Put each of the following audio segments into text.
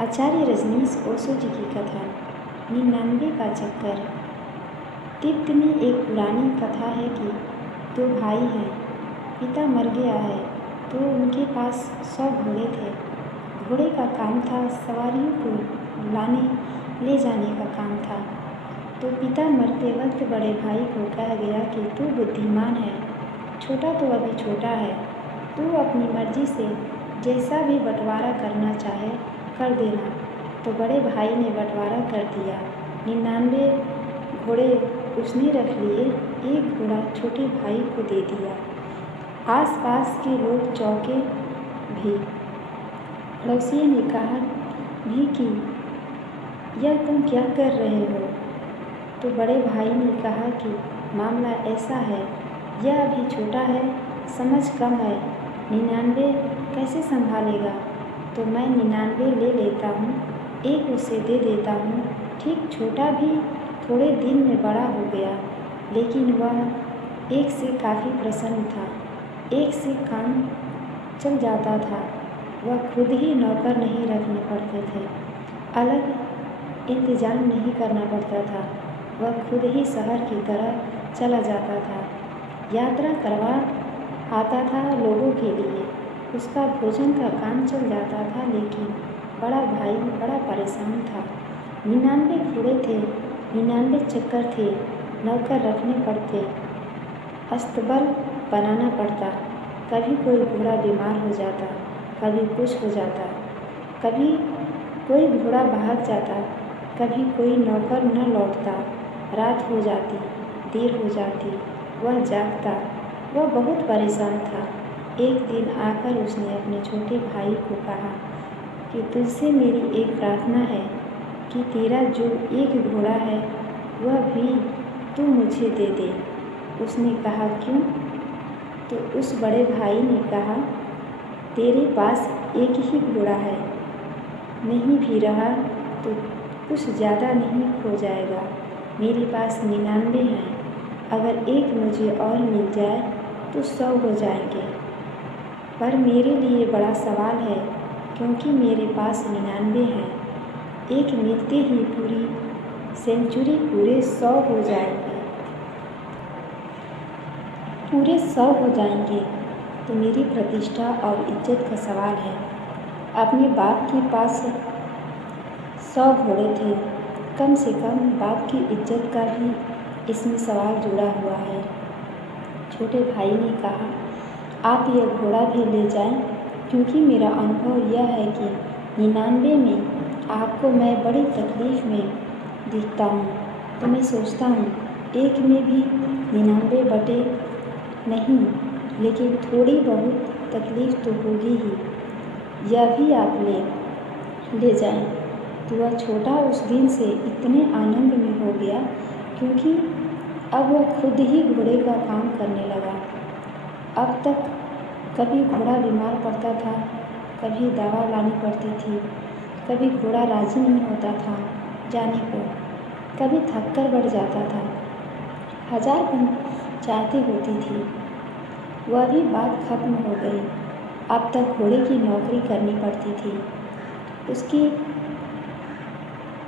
आचार्य रजनीश ओशो जी की कथा 99 का चक्कर। तिब्बत में एक पुरानी कथा है कि दो भाई हैं। पिता मर गया है तो उनके पास 100 घोड़े थे। घोड़े का काम था सवारियों को लाने ले जाने का काम था। तो पिता मरते वक्त बड़े भाई को कहा गया कि तू बुद्धिमान है, छोटा तो अभी छोटा है, तू अपनी मर्जी से जैसा भी बंटवारा करना चाहे कर देना। तो बड़े भाई ने बंटवारा कर दिया। 99 घोड़े उसने रख लिए, एक घोड़ा छोटे भाई को दे दिया। आसपास के लोग चौंके भी। पड़ोसियों ने कहा भी कि यह तुम क्या कर रहे हो? तो बड़े भाई ने कहा कि मामला ऐसा है, यह अभी छोटा है, समझ कम है, 99 कैसे संभालेगा? तो मैं 99 ले लेता हूँ, एक उसे दे देता हूँ। ठीक छोटा भी थोड़े दिन में बड़ा हो गया, लेकिन वह एक से काफ़ी प्रसन्न था। एक से काम चल जाता था। वह खुद ही नौकर नहीं रखने पड़ते थे, अलग इंतजाम नहीं करना पड़ता था। वह खुद ही शहर की तरह चला जाता था, यात्रा करवा आता था लोगों के लिए। उसका भोजन का काम चल जाता था, लेकिन बड़ा भाई बड़ा परेशान था। 99 घोड़े थे, 99 चक्कर थे, नौकर रखने पड़ते, अस्तबल बनाना पड़ता। कभी कोई घोड़ा बीमार हो जाता, कभी कुछ हो जाता, कभी कोई घोड़ा भाग जाता, कभी कोई नौकर न लौटता। रात हो जाती, देर हो जाती, वह जागता। वह बहुत परेशान था। एक दिन आकर उसने अपने छोटे भाई को कहा कि तुझसे मेरी एक प्रार्थना है कि तेरा जो एक घोड़ा है वह भी तू मुझे दे दे। उसने कहा क्यों? तो उस बड़े भाई ने कहा तेरे पास एक ही घोड़ा है, नहीं भी रहा तो कुछ ज़्यादा नहीं खो जाएगा। मेरे पास 99 हैं, अगर एक मुझे और मिल जाए तो 100 हो जाएंगे। पर मेरे लिए बड़ा सवाल है, क्योंकि मेरे पास 99 हैं। एक मिलते ही पूरी सेंचुरी पूरे 100 हो जाएंगे, पूरे 100 हो जाएंगे। तो मेरी प्रतिष्ठा और इज्जत का सवाल है। अपने बाप के पास 100 घोड़े थे, कम से कम बाप की इज्जत का भी इसमें सवाल जुड़ा हुआ है। छोटे भाई ने कहा आप यह घोड़ा भी ले जाएं, क्योंकि मेरा अनुभव यह है कि 99 में आपको मैं बड़ी तकलीफ़ में दिखता हूँ, तो मैं सोचता हूँ एक में भी 99 बटे नहीं, लेकिन थोड़ी बहुत तकलीफ़ तो होगी ही। यह भी आप ले जाएं। तो वह छोटा उस दिन से इतने आनंद में हो गया, क्योंकि अब वह खुद ही घोड़े का काम करने लगा। अब तक कभी घोड़ा बीमार पड़ता था, कभी दवा लानी पड़ती थी, कभी घोड़ा राजी नहीं होता था जाने को, कभी थक कर बढ़ जाता था, 1000 पंचायतें होती थी। वह भी बात खत्म हो गई। अब तक घोड़े की नौकरी करनी पड़ती थी, उसकी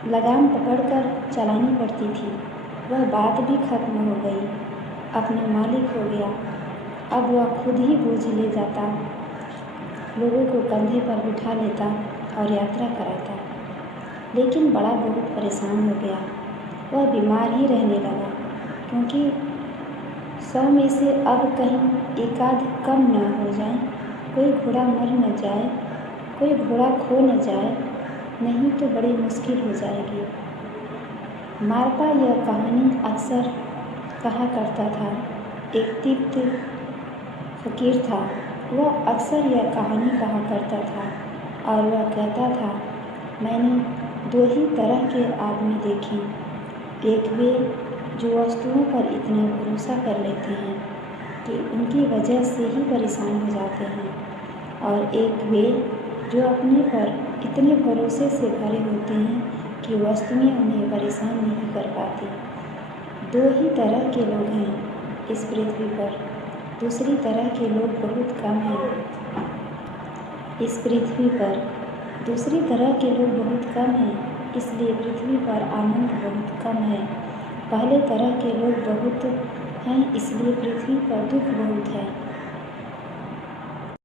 लगाम पकड़कर चलानी पड़ती थी। वह बात भी खत्म हो गई। अपना मालिक हो गया। अब वह खुद ही बोझ ले जाता, लोगों को कंधे पर बिठा लेता और यात्रा कराता। लेकिन बड़ा बहुत परेशान हो गया। वह बीमार ही रहने लगा, क्योंकि 100 में से अब कहीं एकाध कम न हो जाए, कोई घोड़ा मर न जाए, कोई घोड़ा खो न जाए, नहीं तो बड़ी मुश्किल हो जाएगी। मारपा यह कहानी अक्सर कहा करता था। एक तिब्बत फ़कीर था, वह अक्सर यह कहानी कहा करता था, और वह कहता था मैंने 2 ही तरह के आदमी देखे, एक वे जो वस्तुओं पर इतना भरोसा कर लेते हैं कि उनकी वजह से ही परेशान हो जाते हैं, और एक वे जो अपने पर इतने भरोसे से भरे होते हैं कि वस्तुएं उन्हें परेशान नहीं कर पाती। 2 ही तरह के लोग हैं इस पृथ्वी पर, दूसरी तरह के लोग बहुत कम हैं इस पृथ्वी पर। दूसरी तरह के लोग बहुत कम हैं, इसलिए पृथ्वी पर आनंद बहुत कम है। पहले तरह के लोग बहुत हैं, इसलिए पृथ्वी पर दुख बहुत है।